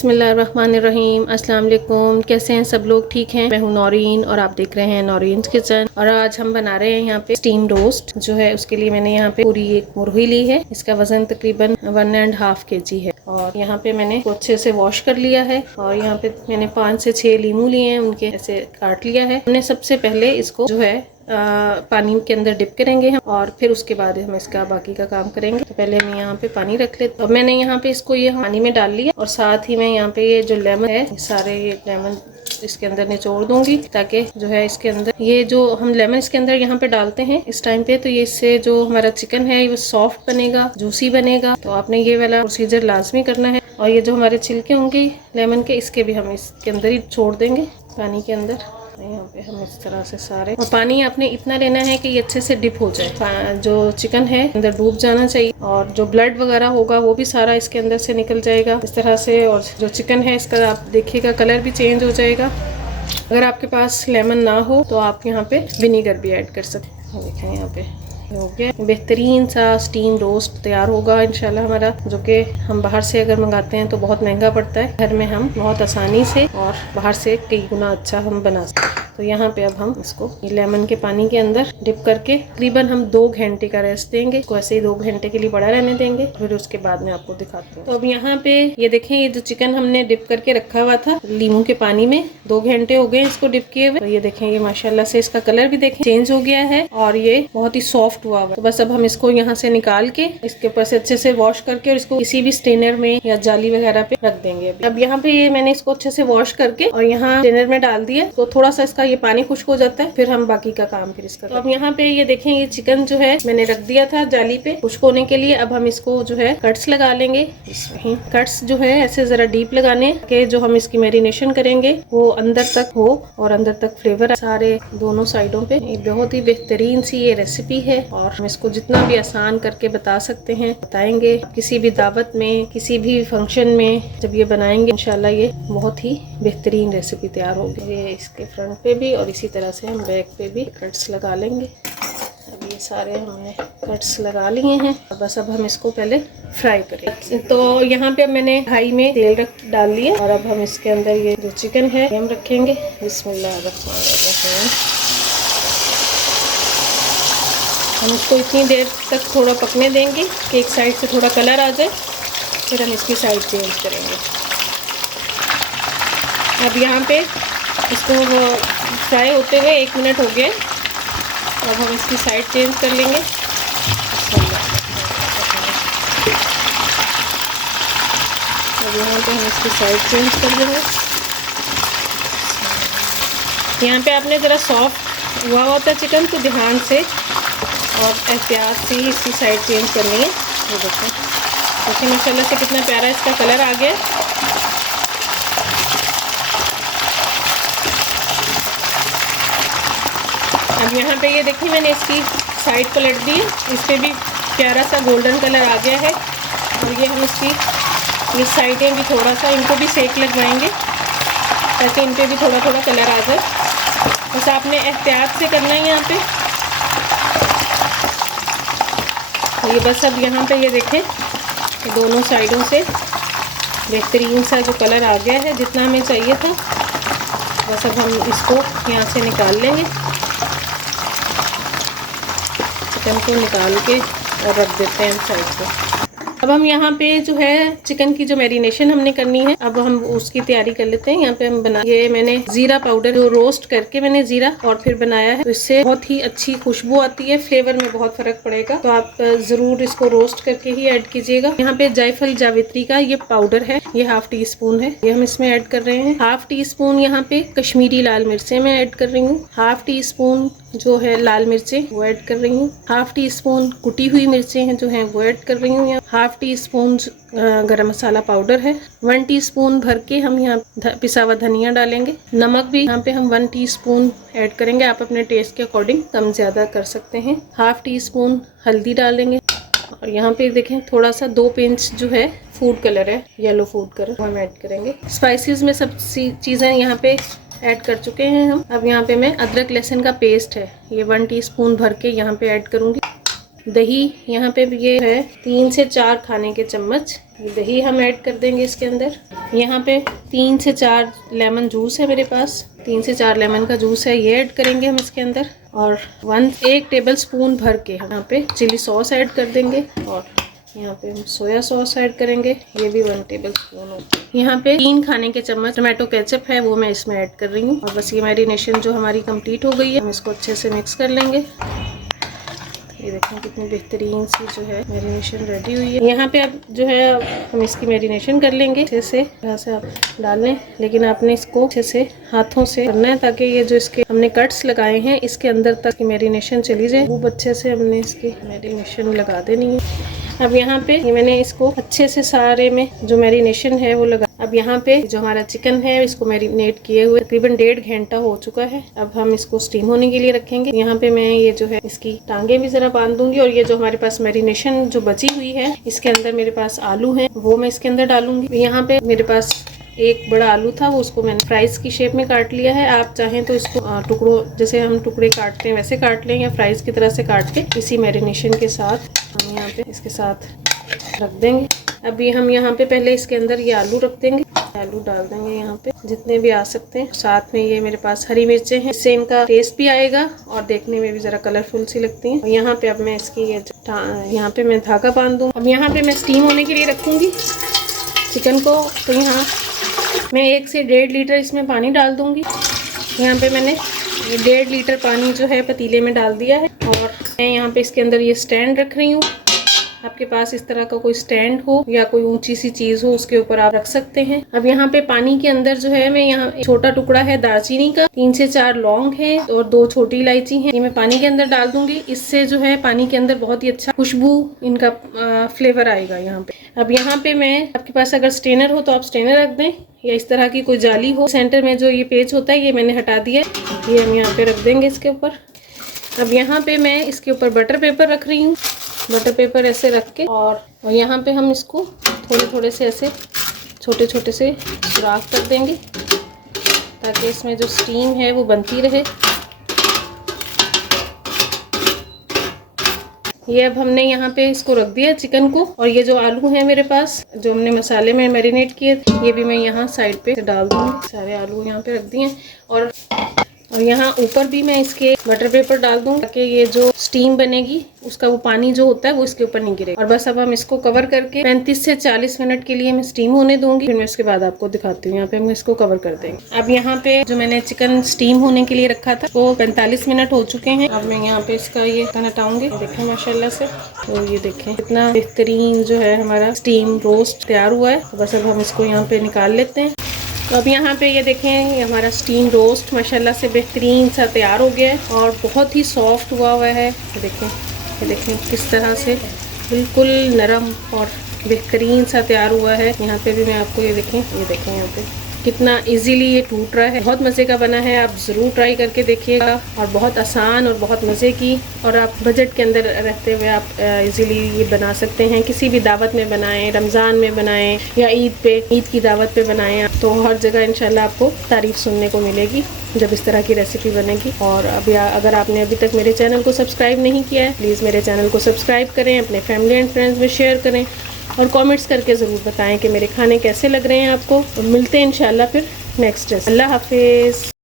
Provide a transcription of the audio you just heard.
बिस्मिल्लाहिर्रहमानिर्रहीम। अस्सलाम वालेकुम। कैसे हैं सब लोग? ठीक हैं। मैं हूँ नौरीन और आप देख रहे हैं नौरीन किचन। और आज हम बना रहे हैं यहाँ पे स्टीम रोस्ट। जो है उसके लिए मैंने यहाँ पे पूरी एक मुर्गी ली है। इसका वजन तकरीबन 1.5 kg है। और यहाँ पे मैंने अच्छे से वॉश कर लिया है। और यहाँ पे मैंने 5 से 6 लीमू लिए हैं, उनके ऐसे काट लिया है हमने। सबसे पहले इसको जो है पानी के अंदर डिप करेंगे हम, और फिर उसके बाद हम इसका बाकी का काम करेंगे। तो पहले हम यहाँ पे पानी रख लेते। अब मैंने यहाँ पे इसको ये पानी में डाल लिया, और साथ ही मैं यहाँ पे ये जो लेमन है, सारे ये लेमन इसके अंदर निचोड़ दूंगी, ताकि जो है इसके अंदर ये जो हम लेमन इसके अंदर यहाँ पे डालते हैं इस टाइम पे, तो ये इससे जो हमारा चिकन है वो सॉफ्ट बनेगा, जूसी बनेगा। तो आपने ये वाला प्रोसीजर लाजमी करना है। और ये जो हमारे छिलके होंगे लेमन के, इसके भी हम इसके अंदर ही छोड़ देंगे पानी के अंदर। यहाँ पे हम इस तरह से सारे, और पानी आपने इतना लेना है कि ये अच्छे से डिप हो जाए, जो चिकन है अंदर डूब जाना चाहिए, और जो ब्लड वगैरह होगा वो भी सारा इसके अंदर से निकल जाएगा इस तरह से। और जो चिकन है इसका आप देखिएगा कलर भी चेंज हो जाएगा। अगर आपके पास लेमन ना हो तो आप यहाँ पे विनीगर भी ऐड कर सकते हैं। देखें यहाँ पे हो गया, बेहतरीन सा स्टीम रोस्ट तैयार होगा इंशाल्लाह हमारा, जो कि हम बाहर से अगर मंगाते हैं तो बहुत महंगा पड़ता है। घर में हम बहुत आसानी से और बाहर से कई गुना अच्छा हम बना सकते हैं। तो यहाँ पे अब हम इसको लेमन के पानी के अंदर डिप करके तकरीबन हम 2 घंटे का रेस्ट देंगे। इसको ऐसे ही 2 घंटे के लिए बड़ा रहने देंगे, फिर उसके बाद मैं आपको दिखाती हूँ। तो अब यहाँ पे ये देखें, ये जो चिकन हमने डिप करके रखा हुआ था लीमू के पानी में, 2 घंटे हो गए इसको डिप किए हुए। तो ये देखें, ये माशाल्लाह से इसका कलर भी देखें चेंज हो गया है, और ये बहुत ही सॉफ्ट हुआ हुआ। तो बस अब हम इसको यहाँ से निकाल के इसके ऊपर से अच्छे से वॉश करके और इसको किसी भी स्टेनर में या जाली वगैरह पे रख देंगे। अब यहाँ पे ये मैंने इसको अच्छे से वॉश करके और यहाँ स्टेनर में डाल दिया, तो थोड़ा सा इसका ये पानी खुश्क हो जाता है, फिर हम बाकी का काम फिर इसका। तो अब यहाँ पे ये देखें, ये चिकन जो है मैंने रख दिया था जाली पे खुश्क होने के लिए। अब हम इसको जो है कट्स लगा लेंगे। इसमें कट्स जो है ऐसे जरा डीप लगाने के, जो हम इसकी मैरिनेशन करेंगे वो अंदर तक हो और अंदर तक फ्लेवर सारे दोनों साइडों पे। ये बहुत ही बेहतरीन सी ये रेसिपी है, और हम इसको जितना भी आसान करके बता सकते हैं बताएंगे। किसी भी दावत में, किसी भी फंक्शन में जब ये बनाएंगे इंशाल्लाह ये बहुत ही बेहतरीन रेसिपी तैयार होगी। ये इसके फ्रंट पे भी और इसी तरह से हम बैक पे भी कट्स लगा लेंगे। अब ये सारे हमने कट्स लगा लिए हैं, और बस अब हम इसको पहले फ्राई करेंगे। तो यहाँ पे मैंने कढ़ाई में तेल डाल लिया, और अब हम इसके अंदर ये जो चिकन है हम रखेंगे। बिस्मिल्लाहिर्रहमानिर्रहीम। हम इसको इतनी देर तक थोड़ा पकने देंगे कि एक साइड से थोड़ा कलर आ जाए, फिर हम इसकी साइड चेंज करेंगे। अब यहाँ पे इसको फ्राई होते हुए 1 मिनट हो गया। अब हम इसकी साइड चेंज कर लेंगे। अब यहाँ पे हम इसकी साइड चेंज कर देंगे। यहाँ पे आपने ज़रा सॉफ्ट हुआ होता चिकन, तो ध्यान से और एहतियात से ही इसकी साइड चेंज करनी है। ये देखिए माशाल्लाह से कितना प्यारा इसका कलर आ गया। अब यहाँ पे ये देखिए मैंने इसकी साइड पलट दी है, इस पर भी प्यारा सा गोल्डन कलर आ गया है। और ये हम इसकी ये साइडें भी थोड़ा सा इनको भी सेक लगवाएंगे, ताकि इन पर भी थोड़ा थोड़ा कलर आ जाए। बस आपने एहतियात से करना है यहाँ पे। ये बस अब यहाँ पे ये देखें दोनों साइडों से बेहतरीन सा जो कलर आ गया है, जितना हमें चाहिए था। बस अब हम इसको यहाँ से निकाल लेंगे, चिकन को निकाल के और रख देते हैं साइड पे। अब हम यहाँ पे जो है चिकन की जो मैरिनेशन हमने करनी है, अब हम उसकी तैयारी कर लेते हैं। यहाँ पे हम ये मैंने जीरा पाउडर जो रोस्ट करके मैंने जीरा और फिर बनाया है, तो इससे बहुत ही अच्छी खुशबू आती है, फ्लेवर में बहुत फर्क पड़ेगा। तो आप जरूर इसको रोस्ट करके ही ऐड कीजिएगा। यहाँ पे जायफल जावित्री का ये पाउडर है, ये 1/2 टीस्पून है, ये हम इसमें ऐड कर रहे हैं। 1/2 टीस्पून यहाँ पे कश्मीरी लाल मिर्चें मैं ऐड कर रही हूँ। 1/2 टीस्पून जो है लाल मिर्चें वो ऐड कर रही हूँ। 1/2 टीस्पून कुटी हुई मिर्चें हैं जो हैं वो ऐड कर रही हूँ। 1/2 टीस्पून गरम मसाला पाउडर है। 1 टीस्पून भर के हम यहाँ पिसा हुआ धनिया डालेंगे। नमक भी यहाँ पे हम 1 टीस्पून ऐड करेंगे, आप अपने टेस्ट के अकॉर्डिंग कम ज़्यादा कर सकते हैं। 1/2 टीस्पून हल्दी डालेंगे, और यहाँ पे देखें थोड़ा सा 2 पिंच जो है फूड कलर है, येलो फूड कलर, वो हम ऐड करेंगे। स्पाइसेस में सब चीज़ें यहाँ पे ऐड कर चुके हैं हम। अब यहाँ पे मैं अदरक लहसुन का पेस्ट है, ये 1 टीस्पून भर के यहाँ पे ऐड करूँगी। दही यहाँ पे ये है 3 से 4 खाने के चम्मच ये दही हम ऐड कर देंगे इसके अंदर। यहाँ पे 3 से 4 लेमन जूस है मेरे पास, 3 से 4 लेमन का जूस है, ये ऐड करेंगे हम इसके अंदर। और 1 टेबल स्पून भर के यहाँ पे चिली सॉस ऐड कर देंगे। और यहाँ पे हम सोया सॉस ऐड करेंगे, ये भी 1 टेबल स्पून हो। यहाँ पे 3 खाने के चम्मच टोमेटो केचप है, वो मैं इसमें ऐड कर रही हूँ। और बस ये मैरिनेशन जो हमारी कंप्लीट हो गई है, हम इसको अच्छे से मिक्स कर लेंगे। ये देखें कितनी बेहतरीन सी जो है मैरिनेशन रेडी हुई है। यहाँ पे अब जो है हम इसकी मैरिनेशन कर लेंगे अच्छे से। यहाँ से आप डाल लें, लेकिन आपने इसको अच्छे से हाथों से करना है ताकि ये जो इसके हमने कट्स लगाए हैं इसके अंदर तक की मैरिनेशन चली जाए। खूब अच्छे से हमने इसकी मैरिनेशन लगा देनी है। अब यहाँ पे ये मैंने इसको अच्छे से सारे में जो मैरिनेशन है वो लगा। अब यहाँ पे जो हमारा चिकन है इसको मैरिनेट किए हुए तकरीबन 1.5 घंटा हो चुका है। अब हम इसको स्टीम होने के लिए रखेंगे। यहाँ पे मैं ये जो है इसकी टांगे भी जरा बांध दूंगी। और ये जो हमारे पास मैरिनेशन जो बची हुई है इसके अंदर मेरे पास आलू है, वो मैं इसके अंदर डालूंगी। यहाँ पे मेरे पास एक बड़ा आलू था, वो उसको मैंने फ्राइज की शेप में काट लिया है। आप चाहें तो इसको टुकड़ों जैसे हम टुकड़े काटते हैं वैसे काट लें, या फ्राइज की तरह से काट के इसी मैरिनेशन के साथ हम यहाँ पे इसके साथ रख देंगे। अभी हम यहाँ पे पहले इसके अंदर ये आलू रख देंगे, आलू डाल देंगे यहाँ पे जितने भी आ सकते हैं। साथ में ये मेरे पास हरी मिर्चें हैं, इससे इनका टेस्ट भी आएगा और देखने में भी जरा कलरफुल सी लगती हैं। और यहाँ पे अब मैं इसकी ये यहाँ पे मैं धागा बांध दूँ। अब यहाँ पे मैं स्टीम होने के लिए रखूँगी चिकन को। तो यहाँ मैं 1 से 1.5 लीटर इसमें पानी डाल दूँगी। यहाँ पे मैंने ये 1.5 लीटर पानी जो है पतीले में डाल दिया है। और मैं यहाँ पे इसके अंदर ये स्टैंड रख रही हूँ। आपके पास इस तरह का कोई स्टैंड हो या कोई ऊंची सी चीज हो उसके ऊपर आप रख सकते हैं। अब यहाँ पे पानी के अंदर जो है मैं यहाँ एक छोटा टुकड़ा है दालचीनी का, 3 से 4 लौंग है और 2 छोटी इलायची है, ये मैं पानी के अंदर डाल दूंगी। इससे जो है पानी के अंदर बहुत ही अच्छा खुशबू इनका फ्लेवर आएगा यहाँ पे। अब यहाँ पे मैं, आपके पास अगर स्ट्रेनर हो तो आप स्ट्रेनर रख दें, या इस तरह की कोई जाली हो। सेंटर में जो ये पेज होता है ये मैंने हटा दिया है, ये हम यहाँ पे रख देंगे इसके ऊपर। अब यहाँ पे मैं इसके ऊपर बटर पेपर रख रही हूँ, बटर पेपर ऐसे रख के। और यहाँ पे हम इसको थोड़े थोड़े से ऐसे छोटे छोटे से सुराख कर देंगे ताकि इसमें जो स्टीम है वो बनती रहे। ये अब हमने यहाँ पे इसको रख दिया चिकन को। और ये जो आलू है मेरे पास जो हमने मसाले में मैरिनेट किए थे, ये भी मैं यहाँ साइड पे डाल दूँगी। सारे आलू यहाँ पे रख दिए। और यहाँ ऊपर भी मैं इसके बटर पेपर डाल दूँ ताकि ये जो स्टीम बनेगी उसका वो पानी जो होता है वो इसके ऊपर नहीं गिरेगा। और बस अब हम इसको कवर करके 35 से 40 मिनट के लिए मैं स्टीम होने दूंगी। फिर मैं उसके बाद आपको दिखाती हूँ। यहाँ पे हम इसको कवर कर देंगे। अब यहाँ पे जो मैंने चिकन स्टीम होने के लिए रखा था वो 45 मिनट हो चुके हैं। अब मैं यहाँ पे इसका ये हटाऊंगी। देखें माशाल्लाह से, तो ये देखें कितना बेहतरीन जो है हमारा स्टीम रोस्ट तैयार हुआ है। बस अब हम इसको यहाँ पे निकाल लेते हैं। तो अब यहाँ पे ये देखें ये हमारा स्टीम रोस्ट माशाल्लाह से बेहतरीन सा तैयार हो गया है और बहुत ही सॉफ्ट हुआ है। ये देखें किस तरह से बिल्कुल नरम और बेहतरीन सा तैयार हुआ है। यहाँ पे भी मैं आपको ये देखें यहाँ पे कितना इजीली ये टूट रहा है। बहुत मज़े का बना है, आप ज़रूर ट्राई करके देखिएगा। और बहुत आसान और बहुत मज़े की, और आप बजट के अंदर रहते हुए आप इजीली ये बना सकते हैं। किसी भी दावत में बनाएं, रमज़ान में बनाएं या ईद की दावत पे बनाएं, तो हर जगह इंशाल्लाह आपको तारीफ़ सुनने को मिलेगी जब इस तरह की रेसिपी बनेगी। और अभी अगर आपने अभी तक मेरे चैनल को सब्सक्राइब नहीं किया है, प्लीज़ मेरे चैनल को सब्सक्राइब करें, अपने फैमिली एंड फ्रेंड्स में शेयर करें और कमेंट्स करके ज़रूर बताएं कि मेरे खाने कैसे लग रहे हैं आपको। और मिलते हैं इंशाल्लाह फिर नेक्स्ट। अल्लाह हाफिज़।